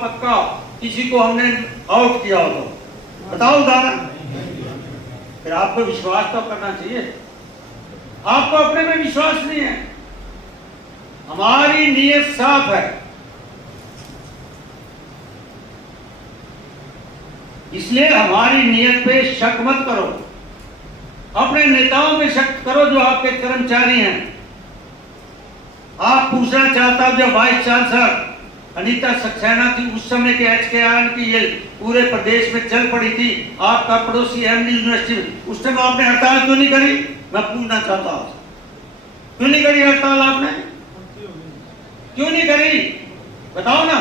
पक्का किसी को हमने आउट किया हो तो बताओ उदाहरण। फिर आपको विश्वास तो करना चाहिए। आपको अपने में विश्वास नहीं है। हमारी नीयत साफ है, इसलिए हमारी नीयत पे शक मत करो। अपने नेताओं पे शक करो जो आपके कर्मचारी हैं। आप पूछना चाहता हूं, जब वाइस चांसलर अनीता सक्सेना थी उस समय के HKR की ये पूरे प्रदेश में चल पड़ी थी, आपका पड़ोसी एमडी यूनिवर्सिटी, उस समय आपने हड़ताल क्यों नहीं करी? मैं पूछना चाहता हूं, क्यों नहीं करी हड़ताल आपने? क्यों नहीं करी? बताओ ना,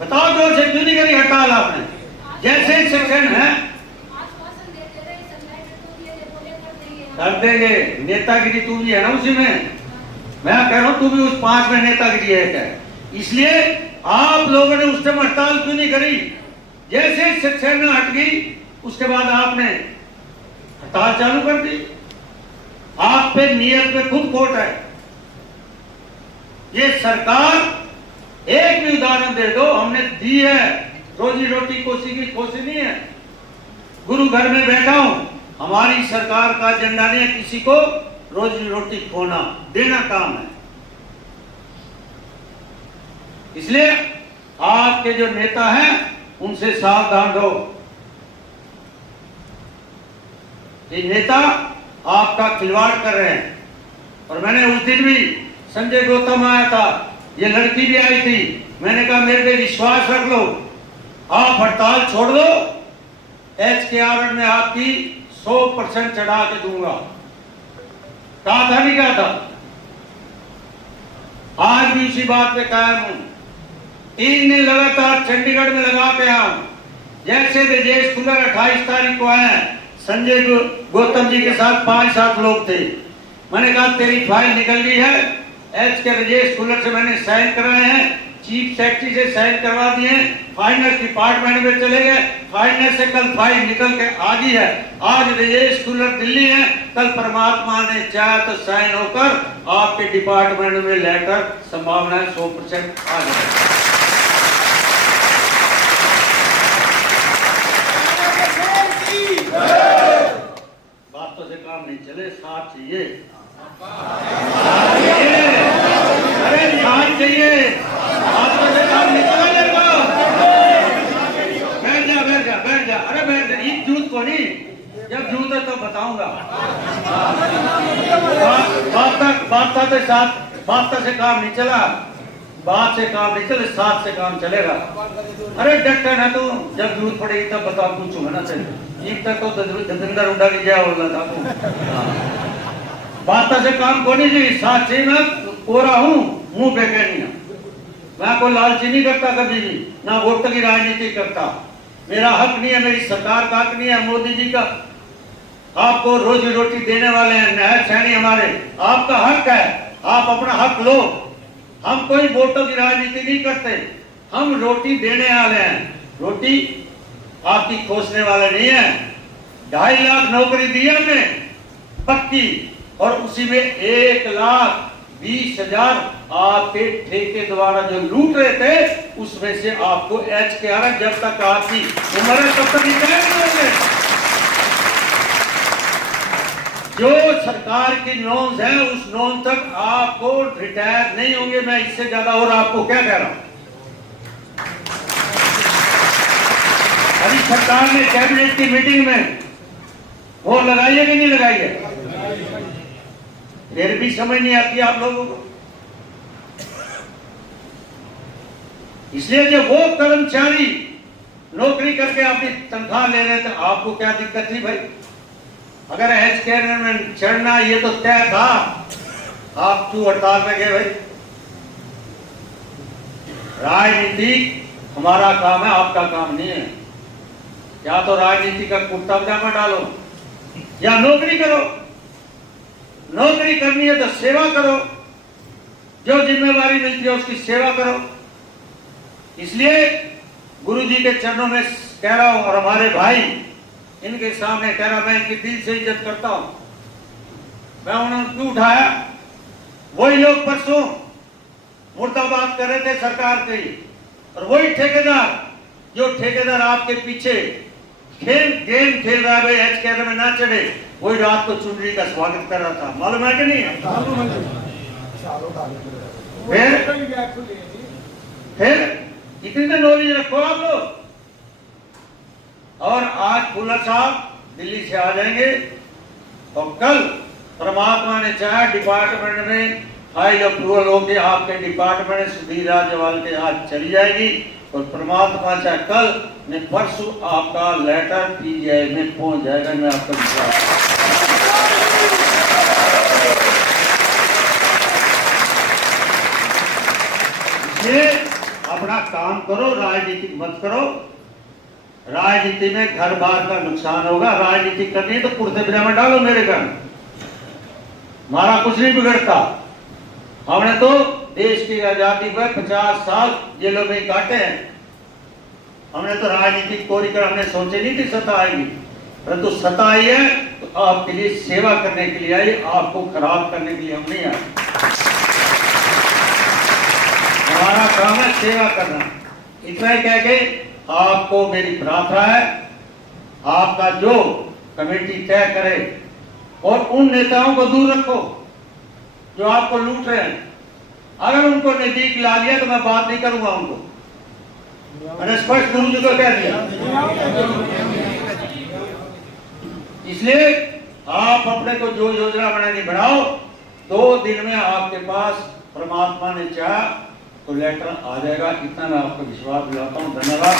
बताओ जोर से, क्यों नहीं करी हड़ताल आपने? जैसे सेक्शन है कर देंगे। नेतागिरी तू भी है ना उसी में, मैं कह रहा हूं तू भी उस 5 में नेतागिरी है क्या? इसलिए आप लोगों ने उस टाइम हड़ताल क्यों नहीं करी? जैसे सक्सेना हट गई उसके बाद आपने हड़ताल चालू कर दी। आप पे नीयत पे खुद खोट है। ये सरकार एक भी उदाहरण दे दो, हमने दी है। रोजी रोटी कोसी नहीं है। गुरु घर में बैठा हूं, हमारी सरकार का एजेंडा नहीं है किसी को रोजी रोटी खोना, देना काम है। इसलिए आपके जो नेता हैं उनसे सावधान रहो। ये नेता आपका खिलवाड़ कर रहे हैं। और मैंने उस दिन भी, संजय गौतम आया था, ये लड़की भी आई थी, मैंने कहा मेरे पे विश्वास रख लो, आप हड़ताल छोड़ दो, HKR में आपकी 100% चढ़ा के दूंगा। कहा था नहीं कहा था? आज भी उसी बात पे कायम हूं। 3 दिन लगातार चंडीगढ़ में लगा के आऊं। जैसे ब्रजेश खुल्लर 28 तारीख को आए, संजय गौतम जी के साथ 5-7 लोग थे। मैंने कहा तेरी फाइल निकल गई है, HK ब्रजेश खुल्लर से मैंने साइन कराए हैं, चीफ सेक्रेटरी से साइन करवा दिए, फाइनेंस डिपार्टमेंट में चले गए, फाइनेंस से कल फाइल निकल के आ गई है। आज ब्रजेश खुल्लर दिल्ली है, कल परमात्मा ने चाहा तो साइन होकर आपके डिपार्टमेंट में लेटर संभावना 100% आ जाए। बातों से काम नहीं चले, साथ चाहिए। अरे साथ चाहिए, बातों से काम नहीं चलेगा। बैठ जा, अरे बैठ जा, ईद जूत को नहीं, जब जूत है तो बताऊंगा। बात से काम नहीं चला, बात से काम नहीं चले, साथ से काम चलेगा। अरे डॉक्टर है तो जब जरूरत पड़ेगी तब बता, पूछूंगा ना चले। ईद तक तो दविंदर उड़ा की जय बोल रहा था। बात से काम को नहीं जी, साथ से मैं कोरा हूँ, मुंह पे कह नहीं। मैं कोई लालची नहीं करता कभी भी, ना वोट की राजनीति करता। मेरा हक नहीं है, मेरी सरकार का हक नहीं है, मोदी जी का। आपको रोजी रोटी देने वाले हैं, नहर सैनी हमारे, आपका हक है, आप अपना हक लो। हम कोई वोटों की राजनीति नहीं करते, हम रोटी देने वाले हैं। रोटी आपकी खोसने वाले नहीं है। 2.5 लाख नौकरी दी हमने पक्की, और उसी में 1,20,000 आपके ठेके द्वारा जो लूट रहे थे, उसमें से आपको HKR जब तक आपकी उम्र है तब तक रिटायर नहीं होंगे। जो सरकार की नॉर्म्स है उस नॉर्म तक आपको रिटायर नहीं होंगे। मैं इससे ज्यादा और आपको क्या कह रहा हूं? अभी सरकार ने कैबिनेट की मीटिंग में वो लगाई है कि नहीं लगाई है? फिर भी समझ नहीं आती आप लोगों को। इसलिए जो वो कर्मचारी नौकरी करके अपनी तनख्वाह ले रहे थे, आपको क्या दिक्कत थी भाई? अगर HKR में चढ़ना ये तो तय था, आप क्यों हड़ताल में गए भाई? राजनीति हमारा काम है, आपका काम नहीं है। या तो राजनीति का कुर्ता पजामा डालो या नौकरी करो। नौकरी करनी है तो सेवा करो, जो जिम्मेवारी मिलती है उसकी सेवा करो। इसलिए गुरु जी के चरणों में कह रहा हूं, और हमारे भाई इनके सामने कह रहा, मैं इनकी दिल से इज्जत करता हूं। मैं उन्होंने क्यों उठाया? वही लोग परसों मुर्दाबाद कर रहे थे सरकार की, और वही ठेकेदार जो ठेकेदार आपके पीछे गेम खेल रहा है, भाई एच कैर में ना चढ़े, वही रात को चुनरी का स्वागत कर रहा था। मालूम है कि नहीं है? फिर इतनी तो नॉलेज रखो आप लोग। और आज फूला साहब दिल्ली से आ जाएंगे और कल परमात्मा ने चाहा डिपार्टमेंट में फाइल अप्रूवल होके आपके डिपार्टमेंट सुधीर राजवाल के हाथ चली जाएगी और परमात्मा चाहे कल ने परसों आपका लेटर पीजीआई में पहुंच जाएगा। मैं आपको विश्वास, इसलिए अपना काम करो, राजनीति मत करो। राजनीति में घर बार का नुकसान होगा। राजनीति करनी है तो कुर्ते पजामा डालो मेरे घर, हमारा कुछ नहीं बिगड़ता। हमने तो देश की आजादी पर 50 साल जेलों में काटे हैं। हमने तो राजनीतिक कोरी कर हमने सोचे नहीं थी सत्ता आएगी, परंतु सत्ता आई है तो आपके लिए सेवा करने के लिए आई, आपको खराब करने के लिए हम नहीं आए। हमारा काम है सेवा करना। इतना ही कह के आपको मेरी प्रार्थना है, आपका जो कमेटी तय करे और उन नेताओं को दूर रखो जो आपको लूट रहे हैं। अगर उनको नजदीक ला लिया तो मैं बात नहीं करूंगा उनको, मैंने स्पष्ट गुरु जी को कह दिया। इसलिए आप अपने को जो योजना बनानी बनाओ, 2 दिन में आपके पास परमात्मा ने चाहा तो लेटर आ जाएगा। इतना मैं आपको विश्वास दिलाता हूँ। धन्यवाद।